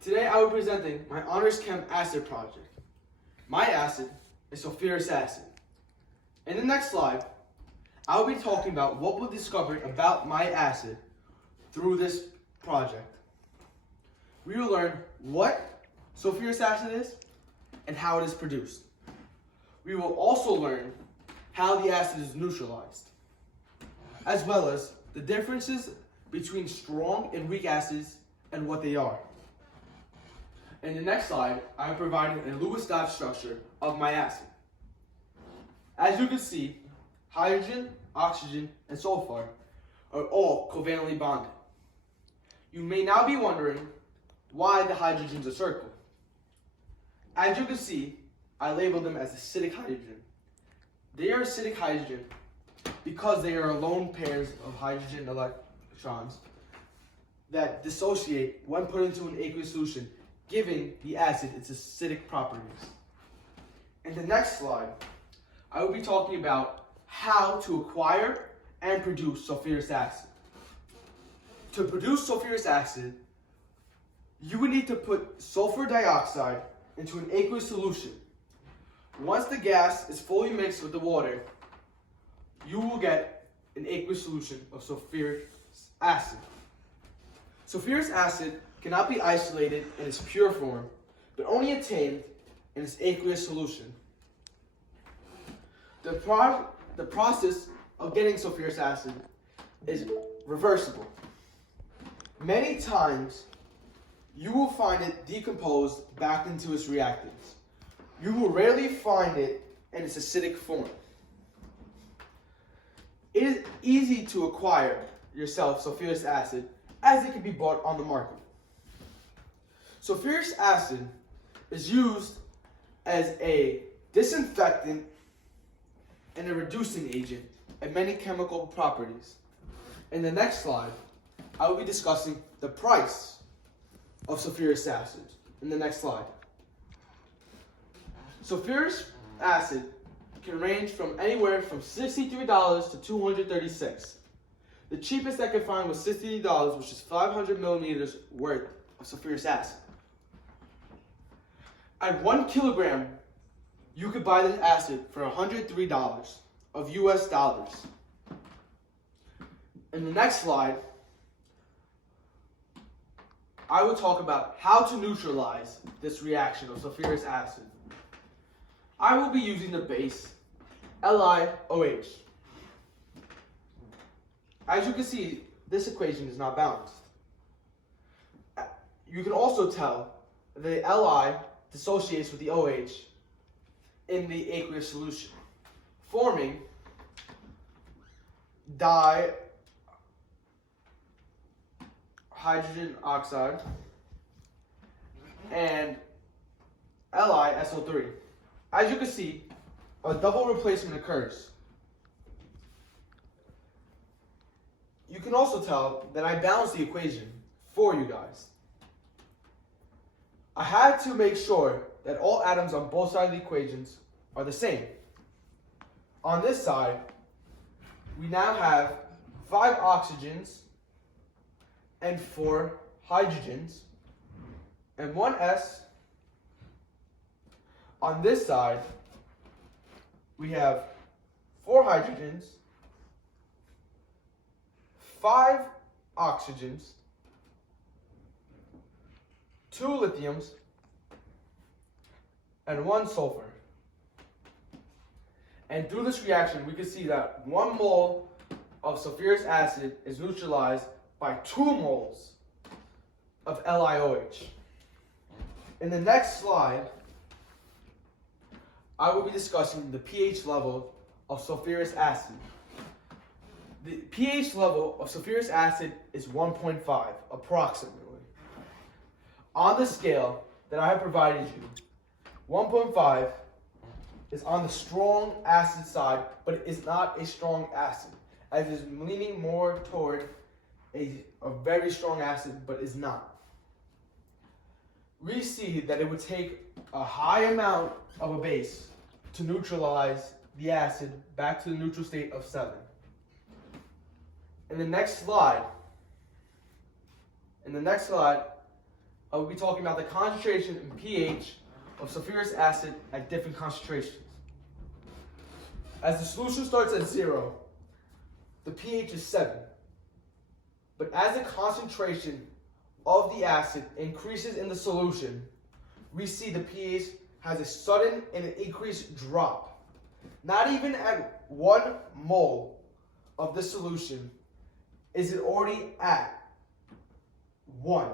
Today I will be presenting my honors chem acid project. My acid is sulfurous acid. In the next slide, I will be talking about what we discovered about my acid through this project. We will learn what sulfurous acid is and how it is produced. We will also learn how the acid is neutralized, as well as the differences between strong and weak acids and what they are. In the next slide, I have provided a Lewis-Dot structure of my acid. As you can see, hydrogen, oxygen, and sulfur are all covalently bonded. You may now be wondering why the hydrogens are circled. As you can see, I labeled them as acidic hydrogen. They are acidic hydrogen because they are lone pairs of hydrogen electrons that dissociate when put into an aqueous solution, giving the acid its acidic properties. In the next slide, I will be talking about how to acquire and produce sulfurous acid. To produce sulfurous acid, you would need to put sulfur dioxide into an aqueous solution. Once the gas is fully mixed with the water, you will get an aqueous solution of sulfuric acid. Sulfurous acid cannot be isolated in its pure form, but only attained in its aqueous solution. The process of getting sulfurous acid is reversible. Many times, you will find it decomposed back into its reactants. You will rarely find it in its acidic form. It is easy to acquire yourself sulfurous acid as it can be bought on the market. Sulfurous acid is used as a disinfectant and a reducing agent and many chemical properties. In the next slide, I will be discussing the price of sulfurous acid. In the next slide. Sulfurous acid can range from anywhere from $63 to $236. The cheapest I could find was $60, which is 500 milliliters worth of sulfurous acid. At 1 kilogram, you could buy this acid for $103 of US dollars. In the next slide, I will talk about how to neutralize this reaction of sulfurous acid. I will be using the base LiOH. As you can see, this equation is not balanced. You can also tell the Li dissociates with the OH in the aqueous solution, forming dihydrogen oxide and LiSO3. As you can see, a double replacement occurs. You can also tell that I balanced the equation for you guys. I had to make sure that all atoms on both sides of the equations are the same. On this side, we now have 5 oxygens and 4 hydrogens and 1 S. On this side, we have 4 hydrogens, 5 oxygens, 2 lithiums, and 1 sulfur. And through this reaction, we can see that 1 mole of sulfurous acid is neutralized by 2 moles of LiOH. In the next slide, I will be discussing the pH level of sulfurous acid. The pH level of sulfurous acid is 1.5, approximately. On the scale that I have provided you, 1.5 is on the strong acid side, but it is not a strong acid, as it is leaning more toward a very strong acid, but is not. We see that it would take a high amount of a base to neutralize the acid back to the neutral state of 7. In the next slide, I will be talking about the concentration and pH of sulfuric acid at different concentrations. As the solution starts at 0, the pH is 7. But as the concentration of the acid increases in the solution, we see the pH has a sudden and an increased drop. Not even at 1 mole of the solution is it already at 1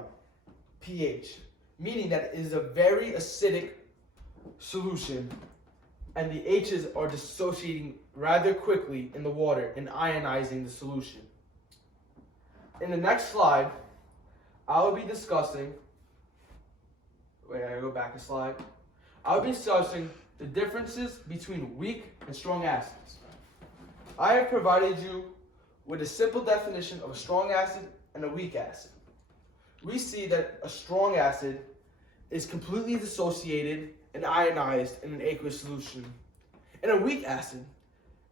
pH, meaning that it is a very acidic solution and the H's are dissociating rather quickly in the water and ionizing the solution. In the next slide, I will be discussing, I gotta go back a slide. I'll be discussing the differences between weak and strong acids. I have provided you with a simple definition of a strong acid and a weak acid. We see that a strong acid is completely dissociated and ionized in an aqueous solution, and a weak acid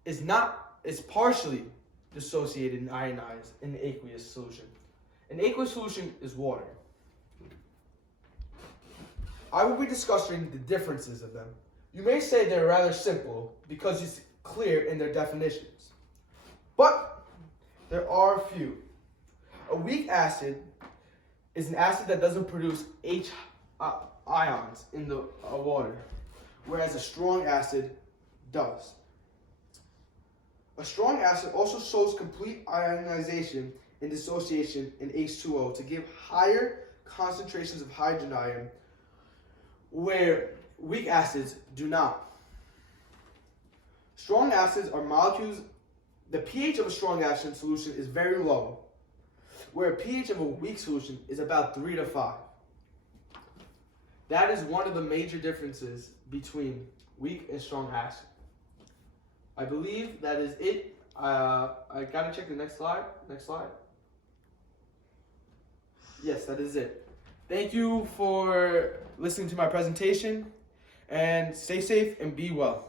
is partially dissociated and ionized in the aqueous solution. An aqueous solution is water. I will be discussing the differences of them. You may say they're rather simple because it's clear in their definitions, but there are a few. A weak acid is an acid that doesn't produce H ions in the water, whereas a strong acid does. A strong acid also shows complete ionization and dissociation in H2O to give higher concentrations of hydrogen ion, where weak acids do not. Strong acids are molecules. The pH of a strong acid solution is very low, where a pH of a weak solution is about 3 to 5. That is one of the major differences between weak and strong acid. I believe that is it. I gotta check the next slide. Next slide. Yes, that is it. Thank you for listening to my presentation, and stay safe and be well.